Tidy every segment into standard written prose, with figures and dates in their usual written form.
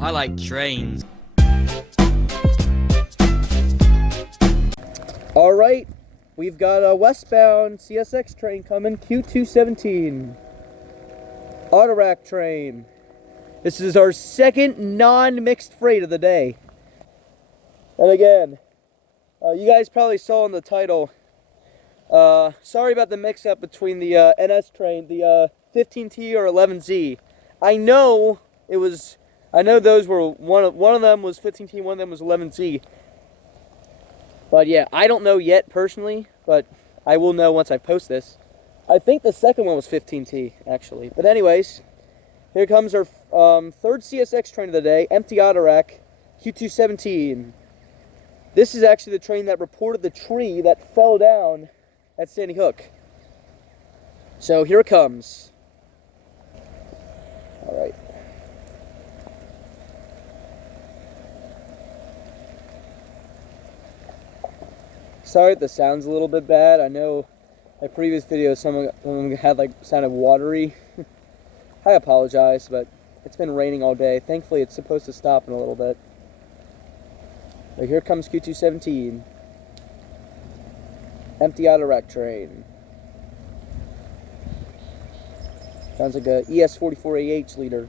I like trains. All right, we've got a westbound CSX train coming, Q217. Autorack train. This is our second non-mixed freight of the day. And again, you guys probably saw in the title, sorry about the mix-up between the NS train, the 15T or 11Z. I know those were, one of them was 15T, one of them was 11Z. But yeah, I don't know yet personally, but I will know once I post this. I think the second one was 15T, actually. But anyways, here comes our third CSX train of the day, empty autorack, Q217. This is actually the train that reported the tree that fell down at Sandy Hook. So here it comes. All right. Sorry if the sound's a little bit bad. I know my previous video some of them had sounded watery. I apologize, but it's been raining all day. Thankfully it's supposed to stop in a little bit. But here comes Q217. Empty autorack train. Sounds like a ES44AH leader.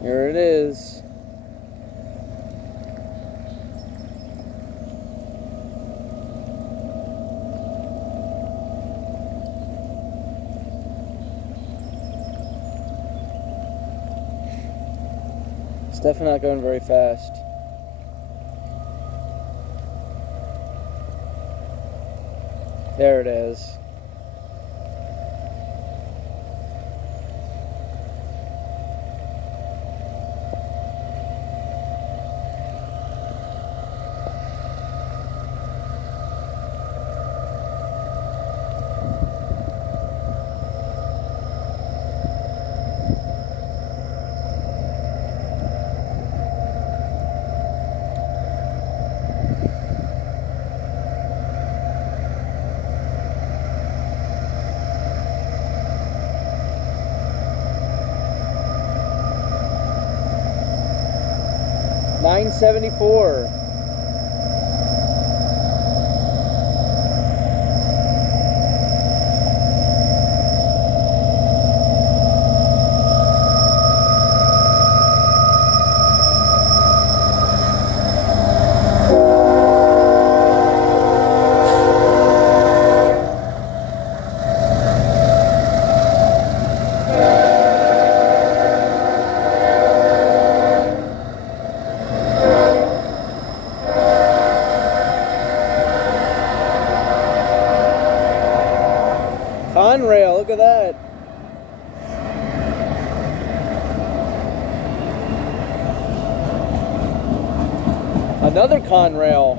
Here it is. It's definitely not going very fast. There it is. $9.74. Conrail, look at that. Another Conrail.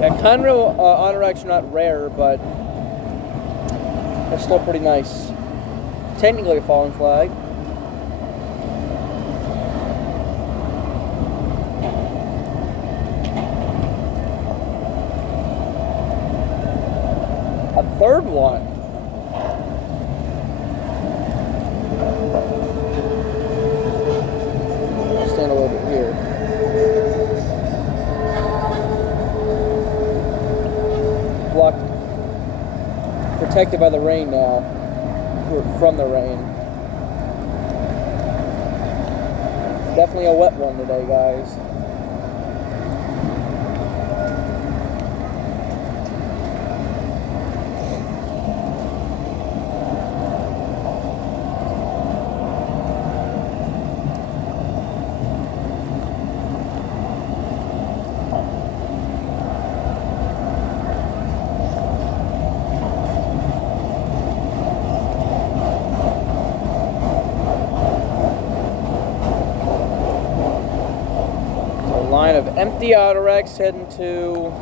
Yeah, Conrail autoracks are not rare, but they're still pretty nice. Technically a fallen flag. Third one. I'll stand a little bit here. Blocked, protected by the rain now, or from the rain. Definitely a wet one today, guys. kind of empty autoracks heading to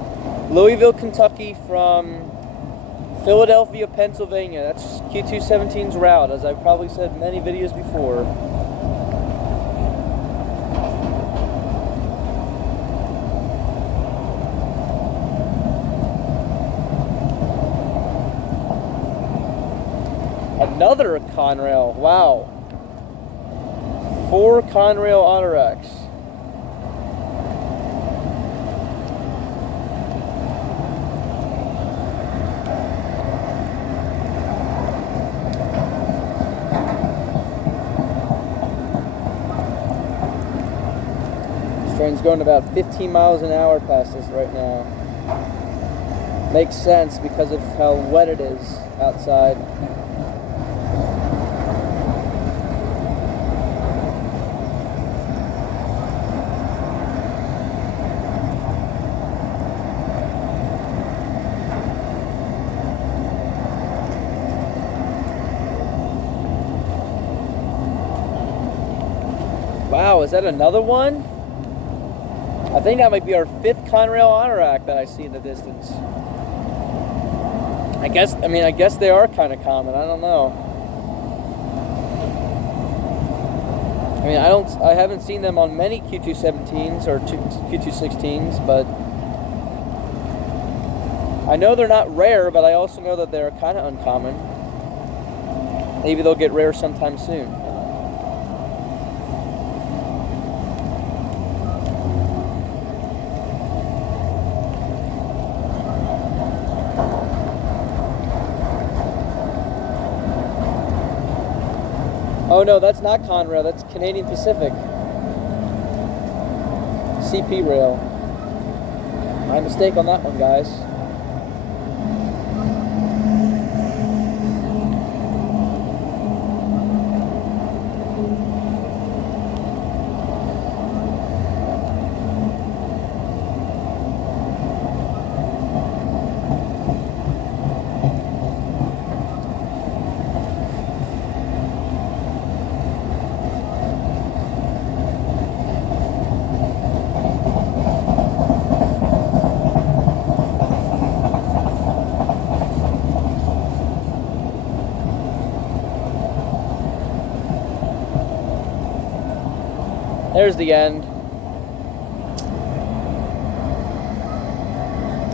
Louisville, Kentucky from Philadelphia, Pennsylvania. That's Q217's route, as I've probably said in many videos before. Another Conrail, wow. 4 Conrail autoracks. This train's going about 15 miles an hour past us right now. Makes sense because of how wet it is outside. Wow, is that another one? I think that might be our 5th Conrail autorack that I see in the distance. I guess they are kind of common. I don't know. I haven't seen them on many Q217s or Q216s, but I know they're not rare, but I also know that they're kind of uncommon. Maybe they'll get rare sometime soon. Oh no, that's not Conrail, that's Canadian Pacific. CP Rail. My mistake on that one, guys. There's the end.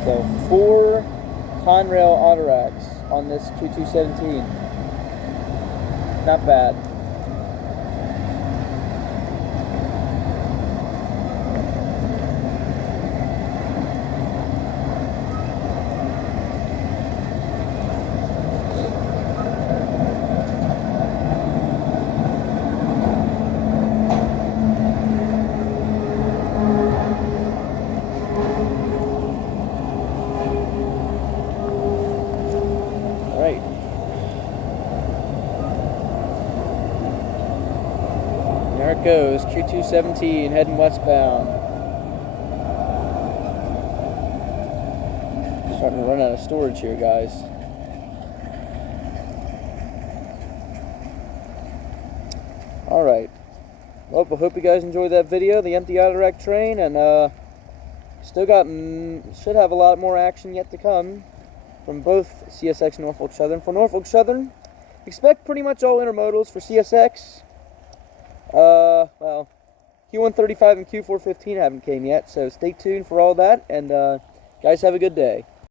So 4 Conrail autoracks on this Q217. Not bad. There it goes, Q217 heading westbound. Starting to run out of storage here, guys. Alright. Well, I hope you guys enjoyed that video, the empty autorack train, and still got, should have a lot more action yet to come from both CSX Norfolk Southern. For Norfolk Southern, expect pretty much all intermodals. For CSX, well, Q135 and Q415 haven't came yet, so stay tuned for all that, and guys, have a good day.